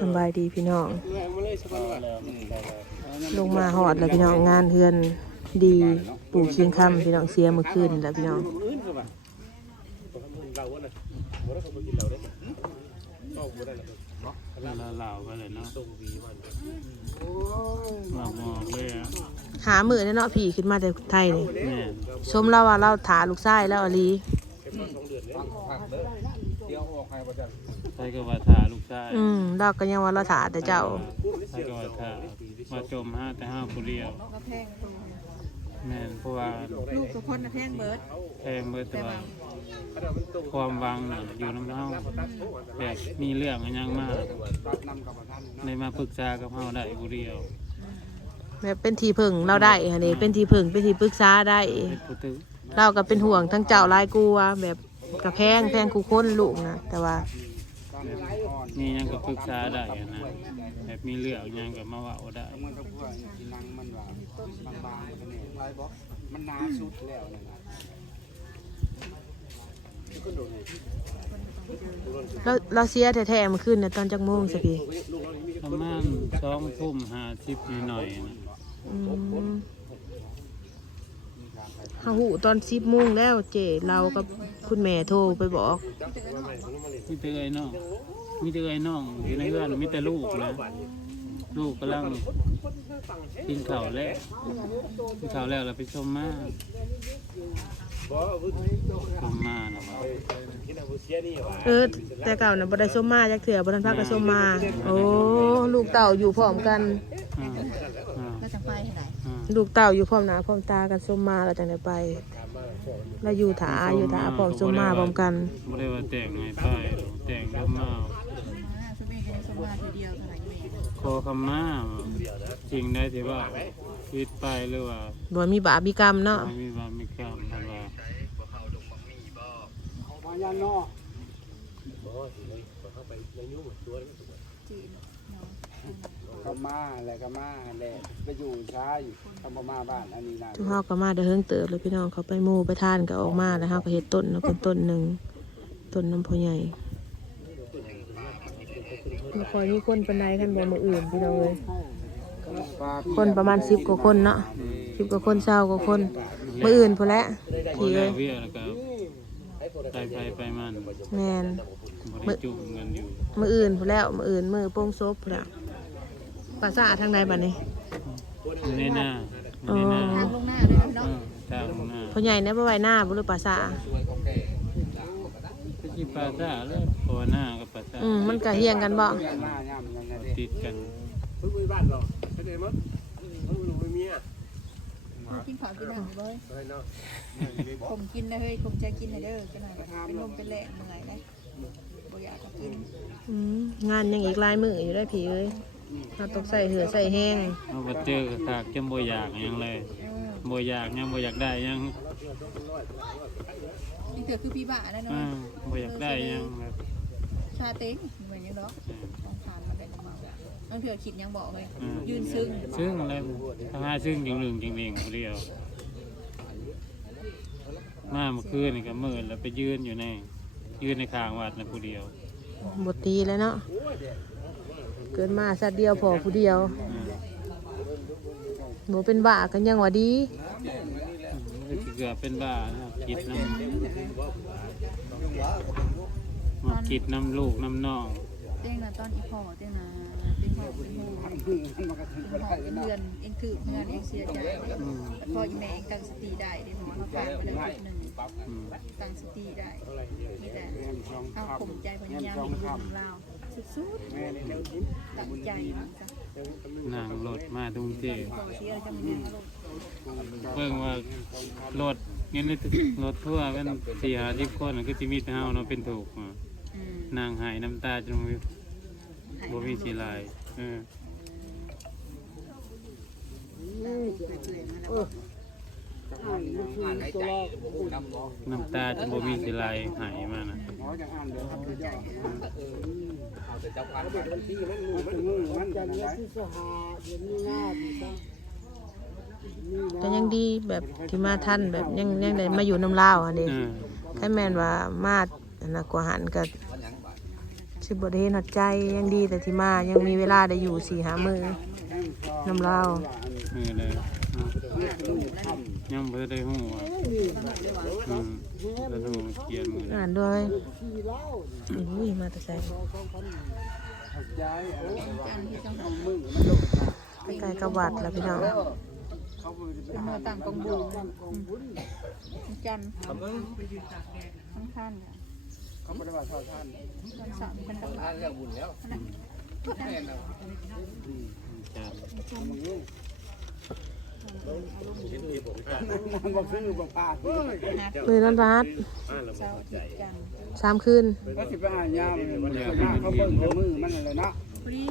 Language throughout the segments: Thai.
สบายดีพี่น้อง ลงมาหอดแล้วพี่น้องงานเฮือนดีปู่เชียงคำพี่น้องเสียเมื่อคืนแล้วพี่น้องมันอื่นเข้ามาเราอะนะบ่ได้เขาไปกินเราได้เข้าบ่ได้แล้วเนาะลาวไปเลยเนาะตรงวีมันมาบอกเลยอะหามือเนาะพี่ขึ้นมาแต่ไทยนี่แม่ชมเราว่าเราถาลูกชายแล้วอลี สองเดือนเลยผักเด้อเดี๋ยวออกให้ประจันใส่ก็ว่าทาลูกชายอืมเราก็ยังว่าเราถาแต่เจ้า ใส่ก็ว่าทามาจมห้าแต่ห้าผู้เดียวก็แพงแม่นเพราะว่าลูกทุกคนนะแพงเบิร์ดแพงเบิดแต่ว่าขนาดมันตรงความหวังน่ะอยู่น้ำเฮาแบบมีเรื่องอะไรยังมากตัดนำกับประธานเลยมาปรึกษากับเฮาได้ผู้เดียวแบบเป็นทีพึ่งเราได้ฮะนี่เป็นทีพึ่งเป็นทีปรึกษาได้ เป็นผู้ตึกเราก็เป็นห่วงทั้งเจ้าหลายกลัวแบบกระแพงแพงคู่คนลูกนะแต่ว่าตั้งอ่อน มีหยังก็ปรึกษาได้อะนะแบบมีเรื่องหยังก็มาเว้าได้มันก็เพื่อที่นั่งมันว่าบางๆมันเนี่ยไรบ่มันหนาสุดแล้วนะเราเราเสียแท้ๆเมื่อคืนเนี่ยตอนจักโมงสิพี่ประมาณ2ทุ่ม50หน่อยๆนะ อืม เฮาหูตอนสิบโมงแล้วเจเรากับคุณแม่โทรไปบอกมีแต่ไอ้น้องมีแต่ไอ้น้องอยู่ในเรือนมีแต่ลูกนะลูกกำลังกินข้าวแล้วกินข้าวแล้วเราไปชมมาบ่วุ้นชมมาแล้วว่ากินอาวุธเสียนี่ว่ะเออแต่เก่าน่ะบ่ได้ส้มมาจักเถื่อบ่ทันพากันส้มมา โอ้ลูกเต่าอยู่พร้อมกัน อ่าอ่า ก็จะไปให้ไหน อ่า ลูกเต่าอยู่พร้อมหน้าพร้อมตากันส้มมาแล้วจังได้ไปแล้วอยู่ถาอยู่ถาพร้อมส้มมาพร้อมกันบ่ได้ว่าแต่งไงป้ายแต่งก็มามาสมัยนี้สมาทีเดียวเท่าไหร่แม่ขอคำมาจริงได้ที่ว่าคิดไปหรือว่าบ่มีบาปมีกรรมเนาะไม่มีว่ามีกรรมหรือว่ามายันเนาะบ่สิเลยบ่เข้าไปในยุ่งตัวนี่จีนเนาะ ก็มาอะไรก็มาแหละไปอยู่ช้าอยู่ทำมาบ้านอันนี้นะทุกเฮาก็มาได้เฮิงเติบเลยพี่น้องเขาไปหมู่ไปทานก็ออกมาแล้วเฮาก็เฮ็ดต้นเนาะเป็นต้นหนึงต้นน้ำพ่อใหญ่บ่ค่อยมีคนปานใดคันบ่มื้ออื่นพี่น้องเอ้ยคนประมาณ10กว่าคนเนาะ10กว่าคน20กว่าคนมื้ออื่นพุ่นแหละบ่พี่ได้เอ้ยเวียแล้วก็ไปไปไปมันบ่แม่นได้จุ่มเงินอยู่มื้ออื่นพุ่นแล้วมื้ออื่นมื้อโป้งศพพุ่นแล้ว ภาษาทางใดบัดนี้อยู่ในหน้าอยู่ในหน้าทางลงหน้าด้วยเนาะเออตามหน้าพ่อใหญ่เนี่ยบ่ไว้หน้าบ่หรือภาษาก็สิปาซ่าแล้วเพราะว่าหน้ากับปาซ่าอืมมันก็เฮียงกันบ่หน้าย่ำยังไงเด้ติดกันเพิ่งไปบ้านเราไปได้มั้งเพิ่งลงไปเมียกินข้าวกินน้ำเลยไปเนาะผมกินนะเฮ้ยผมจะกินนะเด้อจะหน่อยเป็นลมเป็นแหล่เมื่อยได้บ่อยากจะกินอืมงานยังอีกหลายมื้ออยู่ได้อพี่เอ้ย เราต้องใส่เหือใส่แห้งเอาบ่เจอกับขากจำบ่อยากหยังเลยเออบ่อยากหยังบ่อยากได้หยังนี่เถื่อคือพี่บ้าแน่นออ่านบ่อยากได้หยังแบบชาเต็งเหมือนยังเนาะเออต้องทานมาเป็นเมาบางเถื่อคิดยังบอกเลยอืม ยืนซึ้งซึ่งอะไรทำหาซึ่งจริงหนึ่งจริงเองผู้เดียวมาเมื่อคืนนี่ก็มืดแล้วไปยืนอยู่ใน ยืนในข้างวัดนะผู้เดียวบ่ตีแล้วเนาะ เกิดมาสัตว์เดียวพอผู้เดียวอืมบ่เป็นบ้ากันยังว่าดีก็สิเกือบเป็นบ้านะครับคิดน้ำมาคิดน้ำลูกน้ำน้องเต้งนะตอนอีพ่อเต้งนะเต้งพ่อเป็นห่วงมันก็ถึงเป็นบ่ห่ได้วงเป็นเนาะเดือนเองถือเงินเองเสียใจอืมพออีแม่เองตั้งสติได้เดี๋ยวหมอมาฝากไปเลยจุดหนึ่งอืมตั้งสติได้มีแต่แม่นช่องเอาครับข่มใจพยายามช่องมีคเรื่องราว สุดแม่นี่เร็วยิ้มๆตั้งใจมันจ้ะนั่งรถมาทุงเทพพอเสียจะมีเงินเบิ่งว่ารถเงินรถทั่วร์เป็นสี่หาสิบคนก็จะมีแต่เฮาเนาะเป็นถูกอะอืมนางหายน้ำตาจนบ่บ่มีสีลายเออน้ำตาจนบ่มีสิไหลหายมานะ หมอจะอ่านเดี๋ยวครับใจมันมือมันจะได้แต่ยังดีแบบที่มาทันแบบยังยังได้มาอยู่น้ำลาวอันนี้เออถ้าแม่นว่ามาอันน่ะกว่าหันก็สิสิบ่ได้เห็นหัดใจยังดีแต่ที่มายังมีเวลาได้อยู่สี่หามือน้ำเล่าว มือเลย ยังบ่ได้ฮู้ว่าอืมแล้วดูเขียนมืออ่านด้วยอุ้ยมาแต่ใส่ย้ายเอาการที่ต้องมึงมันลงใกล้กับวัดแล้วพี่น้องเขาบ่ได้ไปเป็นหาเมื่อต่างกองบุญจันทร์ทั้งท่านเขาบ่ได้ว่าเท่าท่านวันเสาร์เป็นแบบอ่านเรื่องบุญแล้ว มึงนี่เห็นดูผมอ่านนั่นบ่คือบ่ปากมือนันบาสอ่านแล้าจิตย์จันทร์สามคืนก็สิไปอ่านยามมันส่วนมากเขาเบิ่งแต่มือมันนั่นแหละเนาะพอดี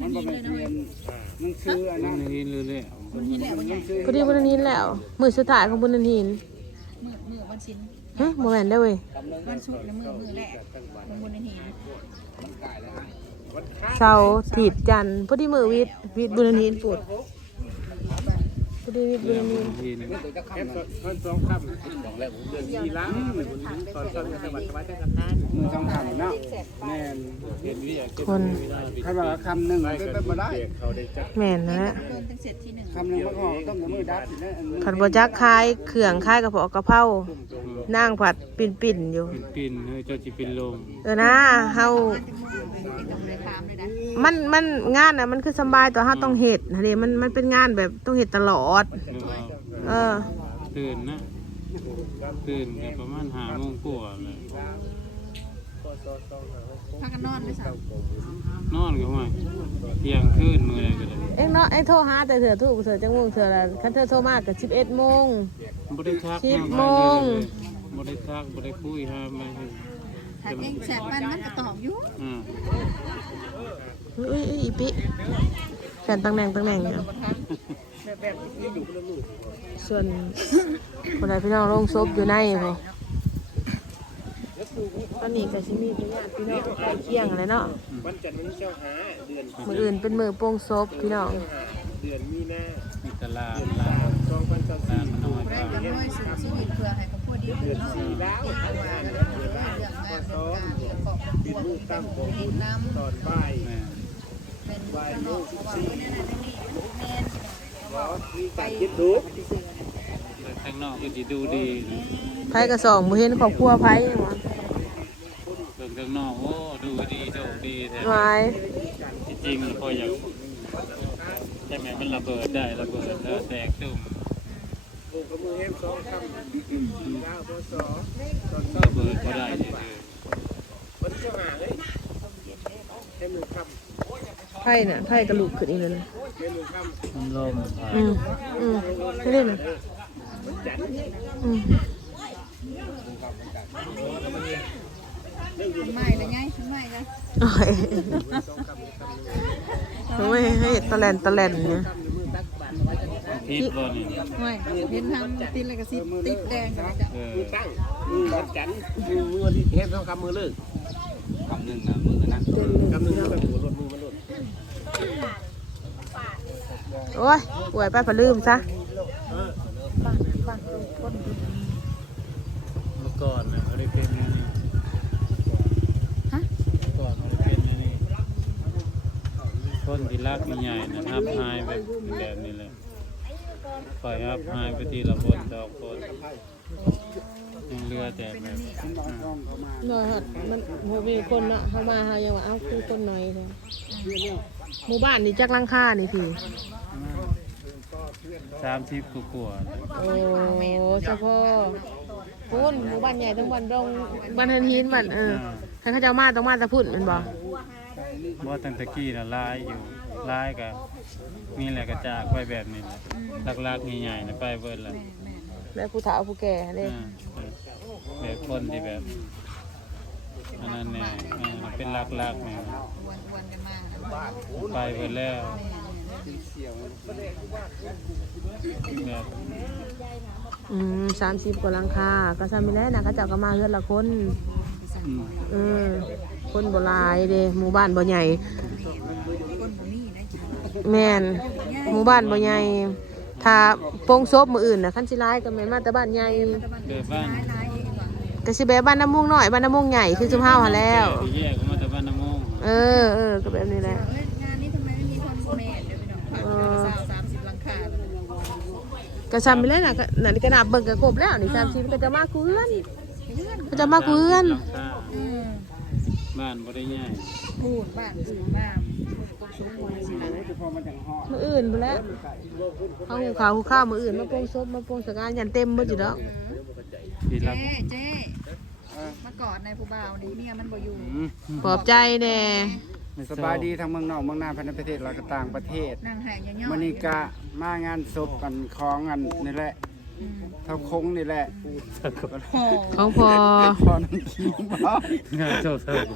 มันบอกเป็นเรียนมันคืออันนั้นหินเลยเนี่ยพอดีบุญนินแล้ว มือสุดท้ายของบุญนินมือมือวันชินฮะโมแมนได้เว้ยวันศุกร์และมือมือแรกของบุญนหินเสาร์ถีดจันทร์พอดีมือวิทย์วิทย์บุญนินปวด ดีวิทย์ๆบุเรื่ญองนินทีนแค่ตอนสองค่ำสองแล้วเดือนที่แล้วตอนตอนสวัสดิ์สวัสดิ์กันทานมือสองคำเนาะแม่นเห็นวิทยาเก็บคนคันว่าคำหนึงมันเป็นไปบ่ได้เขาได้จัดแม่นนะเดินตั้งเสร็จที่หนึ่งคำหนึงมันก็ต้องเอามือดัดสินะอันนี้ผัดบัวจักคายเขื่องคายกระเพาะกระเพรานั่งผัดปิ่นปิ่นๆอยู่เป็นปิ่นเฮ้ยเจ้าจิเป็นลมเออนะเฮาต้องเลยถา มเลยนะมันมันงานน่ะมันคือสำบายแต่เฮาต้องเฮ็ดนะเด้มันมันเป็นงานแบบต้องเฮ็ดตลอดหรือว่าเออ ตื่นนะ ตื่นกันประมาณห้าโมงกว่าเลยพากันนอนด้วยซ้นอนก็ไม่เที่ยงคืนมื้อใดก็ได้เอ็งเนาะเอ็งโทรหาแต่เถื่อถูกเถื่อจังงงเถื่อละคันเธอโทรมาก็11โมงบ่ได้ทักสิบาโมงบ่ได้ทักบ่ได้คุยหามาให้ำ ถ้าเองแสบมันมันก็ตอบอยู่อ่าอุ้ยอุ้ยอีปิแฟนตั้งแหน่งตั้งแหน่งอยู่ส่วนคนใดพี่น้องลงศพอยู่ในบ่ตอนนี้ก็สิมีพี่ญาติพี่น้องใกล้เคียงอะไรเนาะวันจันทร์วันนี้เจ้าหาเดือนมื้ออื่นเป็นมื้อโปรงศพพี่น้องเดือนมีนามีตลาดลาวสองพันสองร้านน้อยแรป้ากก็น้อยสุดชีวิตเพื่อให้เขาพูดดีเนาะเรื่องงานเรื่องการเรื่องครอบครัว เป็นตั้งเองน้ำตอนบ่ายแม่เป็นขนมเพราะว่าคนนั้นนี่แม่นมีการคิดดูแล้วข้างนอกก็สิดูดีนะไผก็สองบ่เห็นครอบครัวไผหยังวะเบิ่งข้างนอกโอ้ดูดีโชคดีแท้หมายที่จริงพออยากใช่ไหมมันระเบิดได้ระเบิดแล้วแตกตุ่มโอ้กมือเฮมสองคำยาวพศตอนระเบิดก็ได้เลย ไผน่ะไผกระลุกขึ้นอีกแล้วนะำเฮมหนึ่งคำมันลมอืมอืมไม่เล่นน่ะจันทร์อืมไม่เลยไงไม่เลยโอ้ยโอ้ยให้ตะแลนตะแลนเนี่ยพิษบ่นี่ไม่เห็นทางติดเลยก็สิติดแดงกันจ้ะเออมือตั้งมือวันจันทร์มือมือวันที่เฮมสองคำมือเลิก คำหนึงน่ะมือนั้นคำหนึ่งแบบหัวรถมือมันหลุดโอ้ยป่วยไปพะลืมซะเมื่อก่อนนะเขาได้เป็นอย่างนี้เมื่อก่อนเขาได้เป็นอย่างนี้คนที่รักมีใหญ่นะอับหายแบบแบบนี้เลยปล่อยอับหายไปทีละคนสองคนยัง เหลือแต่แบบต้องเข้ามาเนาะมันโหมีคนเนาะเข้ามาเฮายังว่าเอ้าคือคนน้อยแท้หมู่บ้านนี่จักหลังคานี่พี่ สามสิบกว่าโอ้เฉพาะพุ่นหมู่บ้านใหญ่ทั้งบ้านดงบ้านเฮนหินบ้านเออถ้าเขาเจ้ามาต้องมาแตะพุ่นแม่นบ่ๆบ่ตั้งแต่กี้นะลายอยู่ลายกับนี่แหละกระจากไปแบบนี้แหละลักๆใหญ่ๆนะไปเบิดแล้ว แล้วผู้เฒ่าผู้แก่เด้อ่าแบบคนที่แบบอันนั้นเนี่ยเออเป็นลักๆเนี่ยวันวันกันมาไปเบิดแล้วเสี่ยวแบบอืม30กว่าหลังคาก็ซ้ำนี่แหละนะเขาเจ้าก็มาเฮือนละคนอืมเออคนบ่หลายเด้หมู่บ้านบ่ใหญ่คนบ่มีได้จ้ะแม่นหมู่บ้านบ่ใหญ่ ถ้าโปรงศพมื้ออื่นน่ะคันสิหลายก็แม่นมาแต่บ้านใหญ่เกิดบ้านหลายเองว่าก็สิแบบบ้านน้ำมุงน้อยบ้านน้ำมุงใหญ่คือจุมเฮาหันแล้วที่แยกก็มาแต่บ้านน้ำมงเออเออก็แบบนี้แหละเอ้ยงานนี้ทำไมไม่มีคนแม่เดี๋ยวพี่น้องพักสาวสามสิบหลังคาเลยก็ซ้ำไปเลยน่ะก็นั่นก็นับเบิ่งก็ครบแล้วนี่30ก็จะมากูเฮือนเลื่อนก็จะมากูเฮือนหลังคาอืมบ้านบ่ได้ใหญ่พูดบ้านอื่นบ้าน กบสูงหัวสินะมื้ออื่นพุ่นแหล้วเขาหูขาวหูข้าวมื้ออื่นมาโปรงศพมาโปรงสกานยันเต็มเบิดอยู่ดอกที่รัเจ๊กเจ๊มากอดในผู้บ่าวนี่เมียมันบ่อยู่ปลอบใจแน่สบายดีทั้งเมืองนอกเมืองนาภายในประเทศแล้วก็ต่างประเทศนั่งแหงยังย่อมื้อนี้ก็มางานศพกันของกันนี่แหละ เท่าคงนี่แหละโอ้ของพอพอนั่นคิวบ่งานโซเซอร์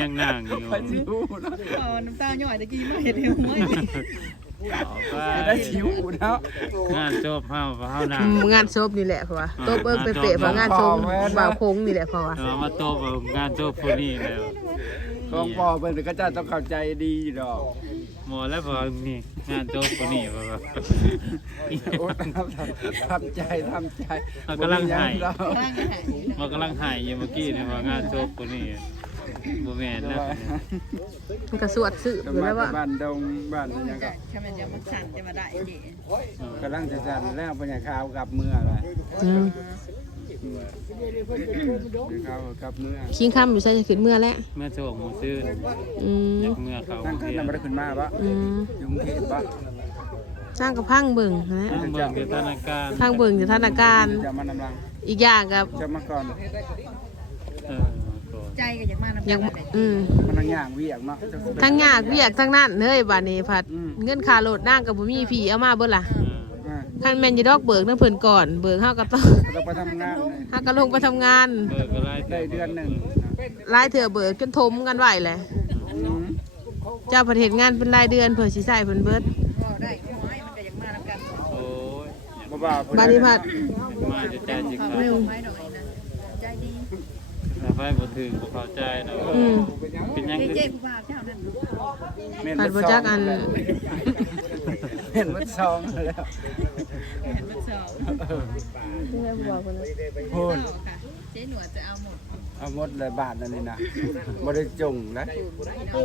ยังนั่งอยู่ไปชิวเนาะโหน้ำตาหย่อยตะกี้มาเห็นเห็วหัวจะได้ชิวเนาะงานจบเฮาเฮานั่งอืมงานศพนี่แหละเพราะว่าตบเอิ้งเปะๆเพราะงานศพบ่าวคงนี่แหละเพราะว่าเออมาโตบงานจบผู้นี้แล้วของปอเพิ่นก็จะต้องเข้าใจดีดอก หมอแล้วบอกนี่งานจบผู้นี้บ่ว่าโอ้ทำทำใจทำใจเอากำลังหายบ่มีหยังดอกร่างกายมันกำลังหายอยู่เมื่อกี้นี่ว่างานจบผู้นี้บ่แม่นแล้วมันก็สวดสืบจะอยู่มาแล้วว่าบ้านดงบ้านอะไรหยังจะก็แค่มันจะมันสั่นจะมาได้เจ๊กำลังจะจันแล้วปัญญาข่าวกลับเมื่ออะไร อืมข่าวกลับเมื่อคิงค่ำอยู่ใส่ขึ้นเมื่อแล้วเมื่อโชคหมู่ซื่นอืมอยากเมื่อเขานั่งขึ้นเรียนำนมาได้ขึ้นมาปะอืมอยู่กรุงเทพปะสร้างกับพังเบิ่งนะเบิ่งสถานการณ์พังเบิ่งสถานการณ์จะมานำรังอีกอย่างกับจะมาก่อนเออก่อนใจก็อยากมาน้ำอย่างกันเลยอืมมันนั่งย่างเวียกเนาะทั้งยากเวียกทั้งนั้นเฮ้ยบัดนี้ผัดเงินค่าโหลดนั่งกับบ่มีผีเอามาเบิดล่ะ อ่าอ่าคันแม่นอยู่ดอกเบิกนำเพิ่นก่อน เบิกเฮาก็ต้องเราไปทำงานเลยเฮาก็ลงไปทำงาน เบิกก็ไล่ได้เดือนหนึ่งรายเถื่อเบิกจนทมกันไหวแหละอืมเจ้าประเทศงานเป็นรายเดือนเผื่อสิใส่เพิ่นเบิดก็ได้หัวให้มันก็อยากมาน้ำกันโอ้ยบ่บ่าวบัดนี้ผัดมาจะใจจิกเขาขาไม่ดลงไม้หน่อยนะใจดีถ้าไฟบ่ถึงบ่เข้าใจนะว่าอืมเป็นหยังเจ๊คือเจ๊ผู้บ่าวเจ้านั่นแม่นผัดบ่จักอัน เห็นวัดซองแล้วเห็นมันสองโพูดเจ้าค่ะเจ๊หนวดจะเอาหมดเอาหมดเลยบาทนั่นนี่นะบ่ได้จงนะคือ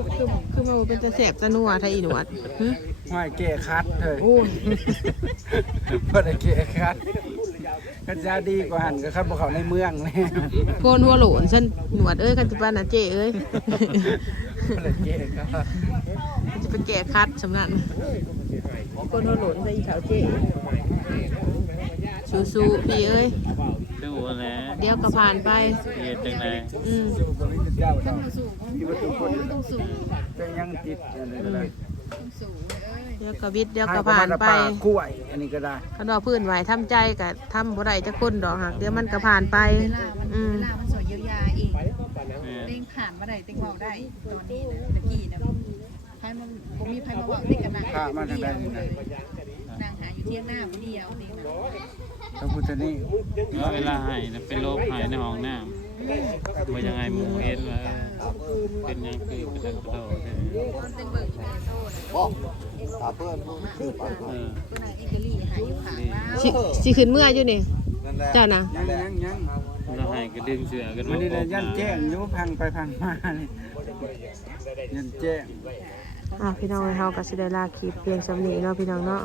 คือมันเป็นจะแสบจะนัวไทยอีหนวดหึห้อยเก้คัดเถอะโอ้ยบ่ได้เก้คัดก็จะดีกว่าหันก็ครับบ่เข้าในเมืองแน่โกนหัวโหลนซั่นหนวดเอ้ยกันสิปานนะเจ้เอ้ยบ่ได้เก้คัด ไปแก้คัดสำนักโกนหัวโหลนใส่อีขาวเจ้สู้ๆพี่เอ้ยดูแลเดี๋ยวก็ผ่านไปเฮ็ดจังได๋อืมสู้บ่มีเจ้าดอกต้องสูงที่ว่าทุกคนต้องสูงเป็นยังติดอะไรก็ได้ต้องสูงเอ้ยเดี๋ยวก็วิทย์เดี๋ยวก็ผ่านไปให้ประมณว่ปลกล้วยอันนี้ก็ได้คันว่าพื้นไหวทำใจก็ทำบ่ได้จักคนดอกหักเดี๋ยวมันก็ผ่านไปเวลามันอืมเวลามันสวยเยียวยาเองแม่เต้งผ่านมาได้เต้งเว่าได้ตอนนี้นะตะกี้ นะใครมันผมมีใครมาเว่าเต้งกันนั่งอยู่เดียวเลยนั่งหาอยู่เที่ยงหน้าคนเดียวเต้งนะพระพุทธนี่เวลาให้นะเป็นโรคหายในห้องน้ำว่ายังไงหมู่เห็นว่าเป็นหยังคือกระดักกระโดดใช่ไหมมันเป็นเบิกในโซ่นะเออตัวนางอิตาลีหายอยู่ขางล่างสิสิขึ้นเมื่ออยู่นี่เจ้านะยังยังยังเราให้ก็ดึงเสือกันวันมานี้โปเลยกยันแจ้งอยู่พังไปพังมานี่ยันแจ้ง อะพี่น้องเฮาก็สิได้ลาคลิปเพียงสำนีเนาะพี่น้องเนาะ